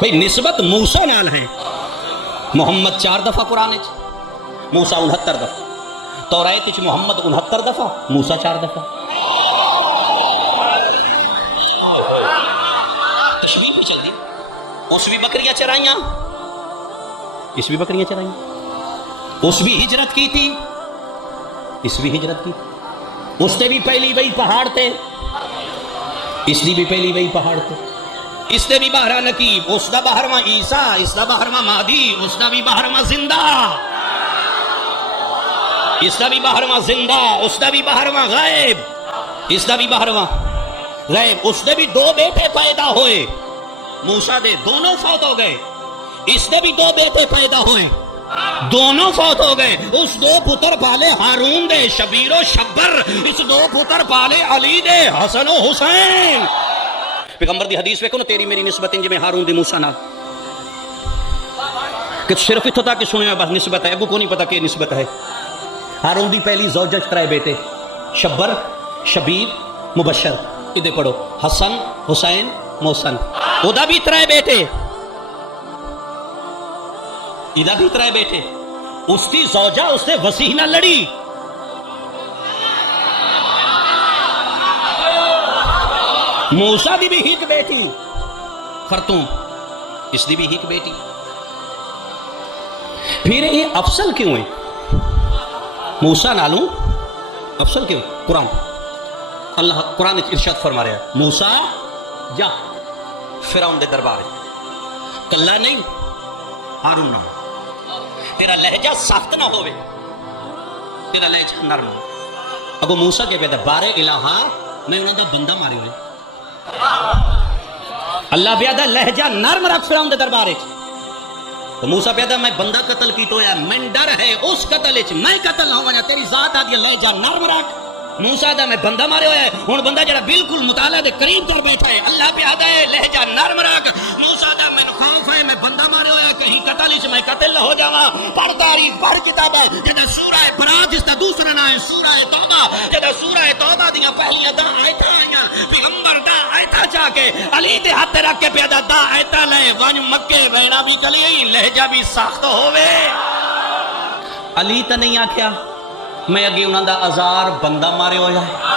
بھئی نسبت موسیٰ نال ہے. محمد 4 دفعہ قرآن چ، موسیٰ 69 دفعہ. توریت چ محمد 69 دفعہ، موسیٰ 4 دفعہ. تشبیہ بھی چل دی. اس بھی بکریاں چرائیاں، اس بھی بکریاں چرائیاں. اس بھی ہجرت کی تھی، اس بھی ہجرت کی. اس نے بھی پہلی وہی پہاڑ تے، اس نے بھی پہلی وہی پہاڑ تے. اس نے بھی 12 نقیب، اس دا 12واں عیسیٰ، اس دا 12واں مہدی، اس دا بھی 12واں زندہ، اس دا بھی 12واں زندہ، اس دا بھی 12واں غائب، اس دا بھی 12واں غائب. اس نے بھی 2 بیٹے پیدا ہوئے، موسیٰ دے دونوں فوت ہو گئے. اس نے بھی 2 بیٹے پیدا ہوئے، دونوں فوت ہو گئے. اس 2 پتر پالے ہارون دے شبیر و شبر، اس 2 پتر پالے علی دے حسن و حسین. پیغمبر دی حدیث ویکھو نا، تیری میری نسبت انج میں ہارون دی موسیٰ نال. کہ صرف اتھوں تک سنیا بس نسبت ہے، اگو کو نہیں پتا کہ نسبت ہے. ہارون دی پہلی زوجہ 3 بیٹے، شبر، شبیر، مبشر. ادھر پڑھو، حسن، حسین، محسن. ادا بھی 3 بیٹے، ادا بھی 3 بیٹے. اس کی زوجہ اس سے وسیع نہ لڑی. موسیٰ دی بھی ایک بیٹی خرطوم، اس دی بھی ایک بیٹی. پھر یہ افضل کیوں ہے موسیٰ نالوں؟ افضل کیوں؟ قرآن، اللہ قرآن ارشاد فرما رہا ہے، موسیٰ جا فرعون دے دربار ہے، کلا نہیں ہارون نہ ہو، تیرا لہجہ سخت نہ ہوئے، تیرا لہجہ نرم ہو. اگو موسیٰ کیا کہتا ہے، 12 الہا میں انہوں نے بندہ مارے ہوئے. اللہ پیادا لہجہ نرم رکھ فرعون دے دربار ہے. تو موسیٰ پیادا میں بندہ قتل کی تو یا میں ڈر ہے اس قتل ہے میں قتل نہ ہوا یا تیری ذات آدھی لہجہ نرم رکھ. موسیٰ دا میں بندہ مارے ہویا ہے، ہون بندہ جڑا بالکل مطالعہ دے قریب کر بیٹھا ہے. اللہ پہ آدھا ہے لہجہ نرم رکھ. موسیٰ دا میں خوف ہے، میں بندہ مارے ہویا ہے، کہیں قتل اس میں قتل نہ ہو جاواں. پڑھ تاریخ، پڑھ کتابہ. جدہ سورہ برات جس دا دوسرا نام ہے سورہ توبہ، جدہ سورہ توبہ دیاں پہلی دا آیتاں آئیاں، پیغمبر دا آیتاں چاہ کے علی دے ہاتھ رکھ کے پیدا دا آیتاں لے ونج مکے وینا بھی کلی لہجہ بھی سخت ہوئے. علی تا نہیں آکھیا میں اگے انہاں دا 1000 بندہ مارے ہویا ہے.